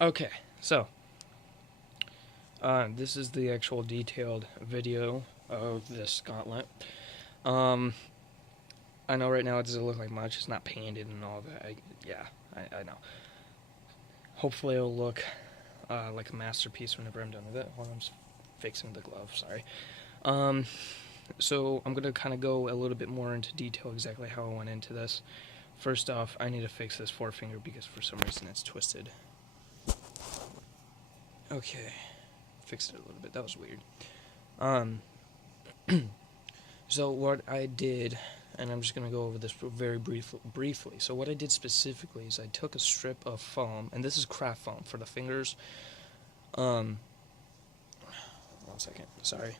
Okay, so this is the actual detailed video of this gauntlet. Um, I know right now it doesn't look like much. It's not painted and all that. I know. Hopefully, it'll look like a masterpiece whenever I'm done with it. While I'm fixing the glove, sorry. Um, so I'm gonna kind of go a little bit more into detail exactly how I went into this. First off, I need to fix this forefinger because for some reason it's twisted. Okay, fixed it a little bit. That was weird. Um, so what I did, and I'm just going to go over this very briefly. So what I did specifically is I took a strip of foam, and this is craft foam for the fingers. Um, 1 second, sorry.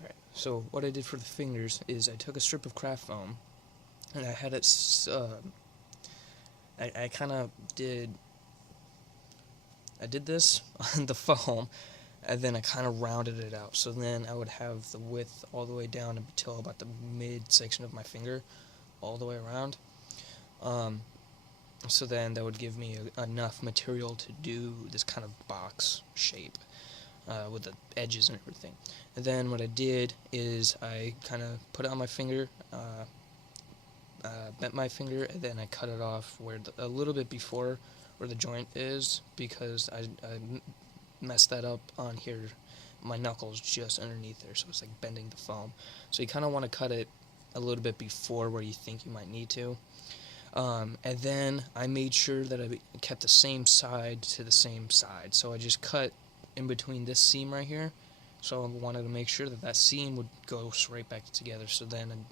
Alright, so what I did for the fingers is I took a strip of craft foam, and I had it, I kind of I did this on the foam, and then I kind of rounded it out. So then I would have the width all the way down until about the mid section of my finger, all the way around. Um, so then that would give me enough material to do this kind of box shape with the edges and everything. And then what I did is I kind of put it on my finger, bent my finger, and then I cut it off a little bit before where the joint is, because I messed that up on here. My knuckles just underneath there, so it's like bending the foam. So you kind of want to cut it a little bit before where you think you might need to. And then I made sure that I kept the same side to the same side. So I just cut in between this seam right here. So I wanted to make sure that that seam would go right back together. So then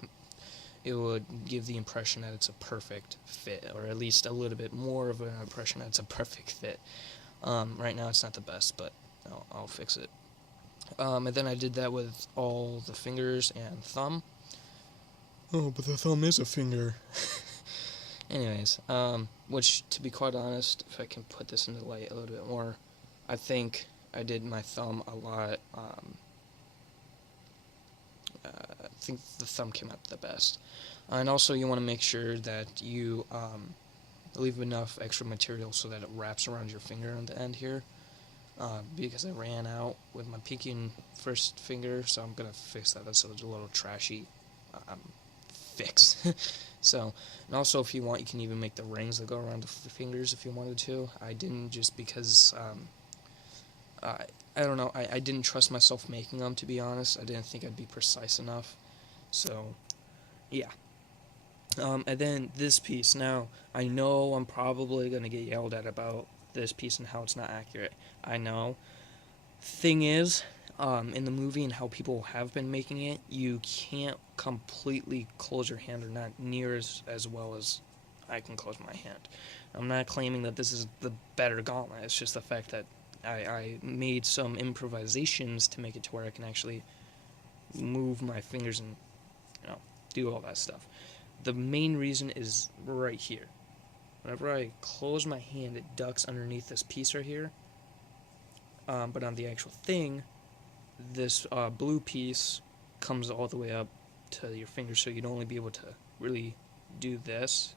it would give the impression that it's a perfect fit, or at least a little bit more of an impression that it's a perfect fit. Right now it's not the best, but I'll fix it. And then I did that with all the fingers and thumb. Oh, but the thumb is a finger. Anyways, which, to be quite honest, if I can put this into light a little bit more, I think I did my thumb a lot. I think the thumb came out the best. And also, you want to make sure that you leave enough extra material so that it wraps around your finger on the end here. Because I ran out with my pinky and first finger, so I'm going to fix that. That's a little trashy fix. So, and also if you want, you can even make the rings that go around the fingers if you wanted to. I didn't, just because I don't know, I didn't trust myself making them, to be honest. I didn't think I'd be precise enough. So, yeah. And then this piece. Now, I know I'm probably going to get yelled at about this piece and how it's not accurate. I know. Thing is, in the movie and how people have been making it, you can't completely close your hand, or not near as well as I can close my hand. I'm not claiming that this is the better gauntlet. It's just the fact that I made some improvisations to make it to where I can actually move my fingers and, do all that stuff. The main reason is right here. Whenever I close my hand, it ducks underneath this piece right here. But on the actual thing, this blue piece comes all the way up to your finger, so you'd only be able to really do this,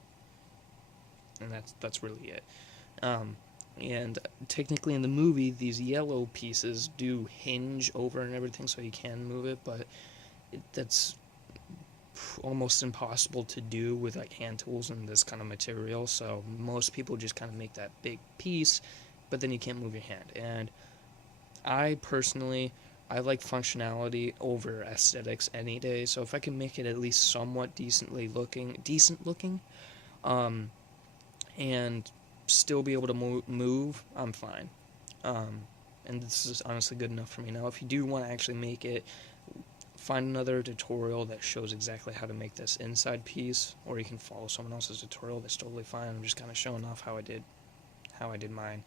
and that's really it. And technically in the movie, these yellow pieces do hinge over and everything, so you can move it, but that's almost impossible to do with like hand tools and this kind of material. So most people just kind of make that big piece, but then you can't move your hand. And I personally, I like functionality over aesthetics any day. So if I can make it at least somewhat decent looking, and still be able to move, I'm fine. And this is honestly good enough for me. Now, if you do want to actually make it, find another tutorial that shows exactly how to make this inside piece, or you can follow someone else's tutorial. That's totally fine. I'm just kind of showing off how I did mine.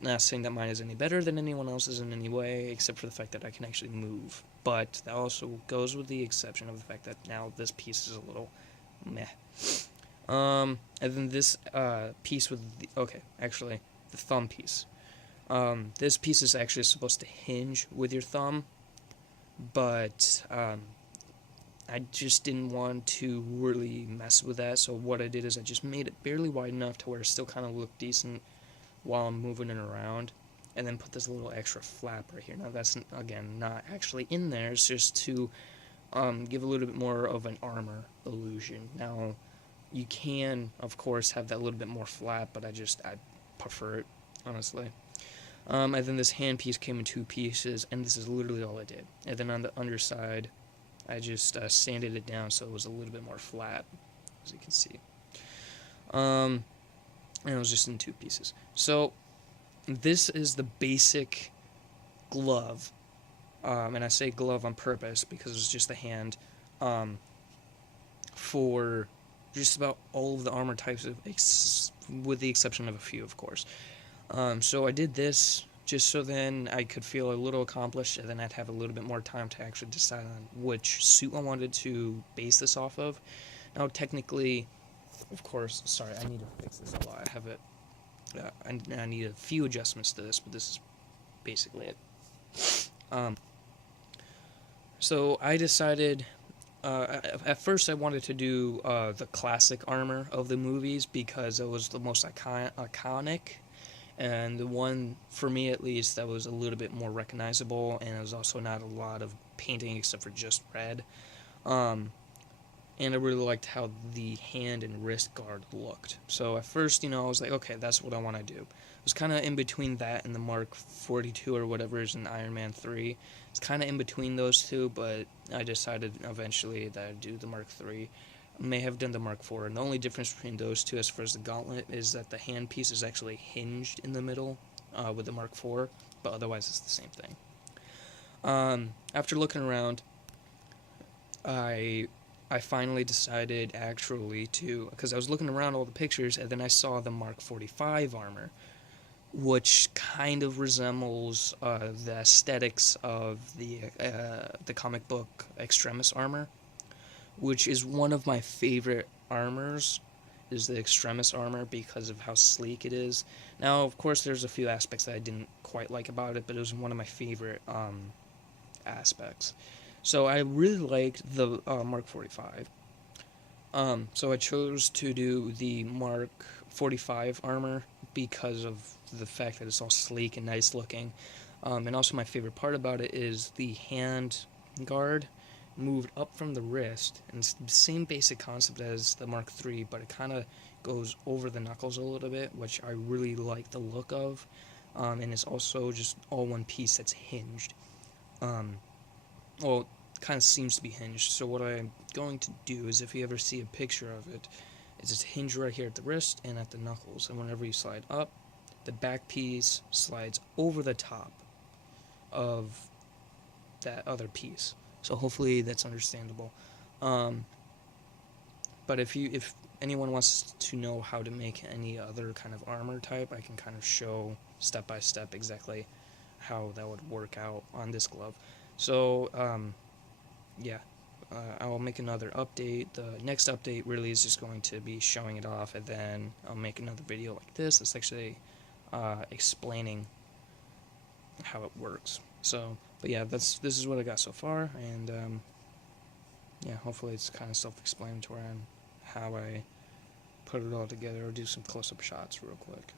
Not saying that mine is any better than anyone else's in any way, except for the fact that I can actually move. But that also goes with the exception of the fact that now this piece is a little meh. And then this piece with the thumb piece. This piece is actually supposed to hinge with your thumb, but I just didn't want to really mess with that, so what I did is I just made it barely wide enough to where it still kind of looked decent while I'm moving it around, and then put this little extra flap right here. Now that's, again, not actually in there, it's just to give a little bit more of an armor illusion. Now, you can, of course, have that little bit more flap, but I prefer it, honestly. And then this handpiece came in 2 pieces, and this is literally all I did. And then on the underside, I just sanded it down so it was a little bit more flat, as you can see. And it was just in 2 pieces. So this is the basic glove, and I say glove on purpose because it's just a hand, for just about all of the armor types, with the exception of a few, of course. So I did this just so then I could feel a little accomplished, and then I'd have a little bit more time to actually decide on which suit I wanted to base this off of. Now, technically, of course, sorry, I need to fix this a lot. I have it. I need a few adjustments to this, but this is basically it. So I decided. At first, I wanted to do the classic armor of the movies because it was the most iconic, and the one, for me at least, that was a little bit more recognizable, and it was also not a lot of painting except for just red. And I really liked how the hand and wrist guard looked. So at first, I was like, okay, that's what I want to do. It was kind of in between that and the Mark 42 or whatever is in Iron Man 3. It's kind of in between those two, but I decided eventually that I'd do the Mark 3. I may have done the Mark 4, and the only difference between those two as far as the gauntlet is that the handpiece is actually hinged in the middle with the Mark 4, but otherwise it's the same thing. After looking around, I finally decided actually to, because I was looking around all the pictures, and then I saw the Mark 45 armor, which kind of resembles the aesthetics of the comic book Extremis armor, which is one of my favorite armors, is the Extremis armor because of how sleek it is. Now, of course, there's a few aspects that I didn't quite like about it, but it was one of my favorite aspects. So I really liked the Mark 45. So I chose to do the Mark 45 armor because of the fact that it's all sleek and nice looking. And also my favorite part about it is the hand guard moved up from the wrist, and it's the same basic concept as the Mark III, but it kind of goes over the knuckles a little bit, which I really like the look of. And it's also just all one piece that's hinged. Well, kind of seems to be hinged. So what I'm going to do is, if you ever see a picture of it, is it's hinged right here at the wrist and at the knuckles. And whenever you slide up, the back piece slides over the top of that other piece. So hopefully that's understandable. But if anyone wants to know how to make any other kind of armor type, I can kind of show step by step exactly how that would work out on this glove. So yeah, I'll make another update. The next update really is just going to be showing it off, and then I'll make another video like this that's actually explaining how it works. So, but yeah, this is what I got so far, and yeah, hopefully it's kind of self-explanatory on how I put it all together. I'll do some close-up shots real quick.